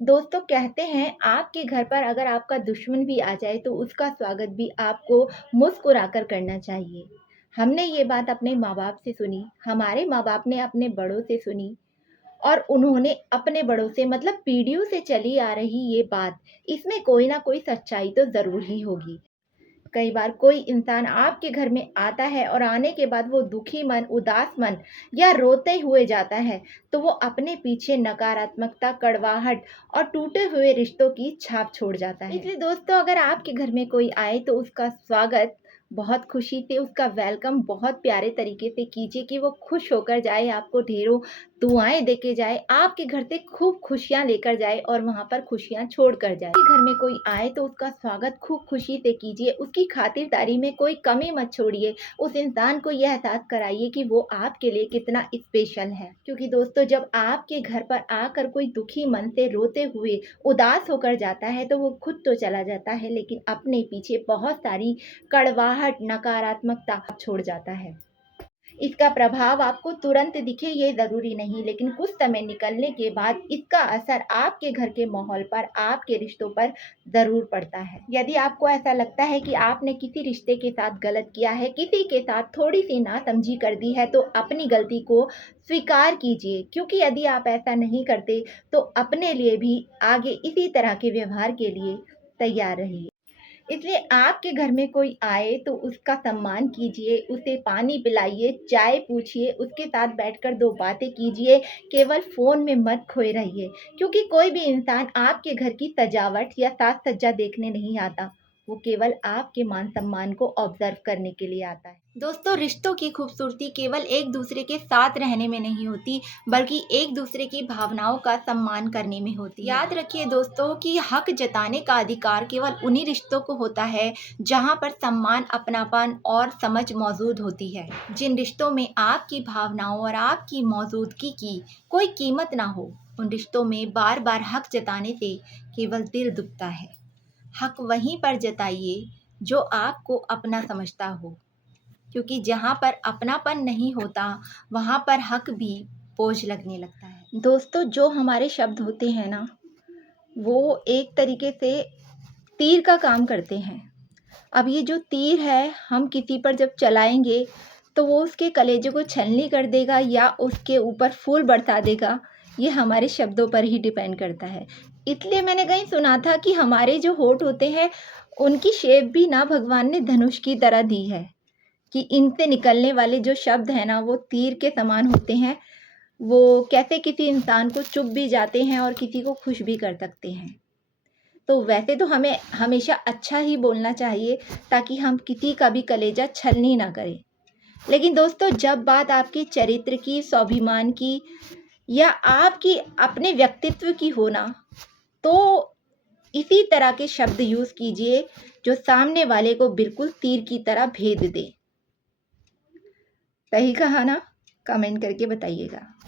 दोस्तों कहते हैं आपके घर पर अगर आपका दुश्मन भी आ जाए तो उसका स्वागत भी आपको मुस्कुराकर करना चाहिए। हमने ये बात अपने माँ-बाप से सुनी, हमारे माँ-बाप ने अपने बड़ों से सुनी और उन्होंने अपने बड़ों से मतलब पीढ़ियों से चली आ रही ये बात, इसमें कोई ना कोई सच्चाई तो ज़रूर ही होगी। कई बार कोई इंसान आपके घर में आता है और आने के बाद वो दुखी मन, उदास मन या रोते हुए जाता है, तो वो अपने पीछे नकारात्मकता, कड़वाहट और टूटे हुए रिश्तों की छाप छोड़ जाता है। इसलिए दोस्तों अगर आपके घर में कोई आए तो उसका स्वागत बहुत खुशी से, उसका वेलकम बहुत प्यारे तरीके से कीजिए कि वो खुश होकर जाए, आपको ढेरों दुआएँ देके जाए, आपके घर से खूब खुशियाँ लेकर जाए और वहाँ पर खुशियाँ छोड़ कर जाए। आपके घर में कोई आए तो उसका स्वागत खूब खुशी से कीजिए, उसकी खातिरदारी में कोई कमी मत छोड़िए, उस इंसान को यह एहसास कराइए कि वो आपके लिए कितना स्पेशल है। क्योंकि दोस्तों जब आपके घर पर आकर कोई दुखी मन से रोते हुए, उदास होकर जाता है तो वो खुद तो चला जाता है लेकिन अपने पीछे बहुत सारी कड़वाहट, नकारात्मकता छोड़ जाता है। इसका प्रभाव आपको तुरंत दिखे ये ज़रूरी नहीं, लेकिन कुछ समय निकलने के बाद इसका असर आपके घर के माहौल पर, आपके रिश्तों पर ज़रूर पड़ता है। यदि आपको ऐसा लगता है कि आपने किसी रिश्ते के साथ गलत किया है, किसी के साथ थोड़ी-सी नासमझी कर दी है, तो अपनी गलती को स्वीकार कीजिए क्योंकि यदि आप ऐसा नहीं करते, तो अपने लिए भी आगे इसी तरह के व्यवहार के लिए तैयार रहिए। इसलिए आपके घर में कोई आए तो उसका सम्मान कीजिए, उसे पानी पिलाइए, चाय पूछिए, उसके साथ बैठकर 2 बातें कीजिए, केवल फ़ोन में मत खोए रहिए। क्योंकि कोई भी इंसान आपके घर की सजावट या साज-सज्जा देखने नहीं आता, वो केवल आपके मान-सम्मान को ऑब्ज़र्व करने के लिए आता है। दोस्तों रिश्तों की खूबसूरती केवल एक-दूसरे के साथ रहने में नहीं होती, बल्कि एक-दूसरे की भावनाओं का सम्मान करने में होती है। याद रखिए दोस्तों कि हक जताने का अधिकार केवल उन्हीं रिश्तों को होता है, जहाँ पर सम्मान, अपनापन और समझ मौजूद होती है। जिन रिश्तों में आपकी भावनाओं और आपकी मौजूदगी की कोई कीमत ना हो, उन रिश्तों में बार-बार हक जताने से केवल दिल दुखता है। हक वहीं पर जताइए जो आपको अपना समझता हो, क्योंकि जहाँ पर अपनापन नहीं होता, वहाँ पर हक भी बोझ लगने लगता है। दोस्तों जो हमारे शब्द होते हैं ना, वो एक तरीके से तीर का काम करते हैं। अब ये जो तीर है, हम किसी पर जब चलाएँगे, तो वो उसके कलेजे को छलनी कर देगा या उसके ऊपर फूल बरसा देगा, ये हमारे शब्दों पर ही डिपेंड करता है। इसलिए मैंने कहीं सुना था कि हमारे जो होंठ होते हैं, उनकी शेप भी ना भगवान ने धनुष की तरह दी है, कि इनसे निकलने वाले जो शब्द हैं ना, वो तीर के समान होते हैं। वो कैसे किसी इंसान को चुभ भी जाते हैं और किसी को खुश भी कर सकते हैं। तो वैसे तो हमें हमेशा अच्छा ही बोलना चाहिए ताकि हम किसी का भी कलेजा छलनी ना करें। लेकिन दोस्तों जब बात आपके चरित्र की, स्वाभिमान की या आपकी अपने व्यक्तित्व की हो ना, तो इसी तरह के शब्द यूज़ कीजिए जो सामने वाले को बिल्कुल तीर की तरह भेद दे। सही कहा ना? कमेंट करके बताइएगा।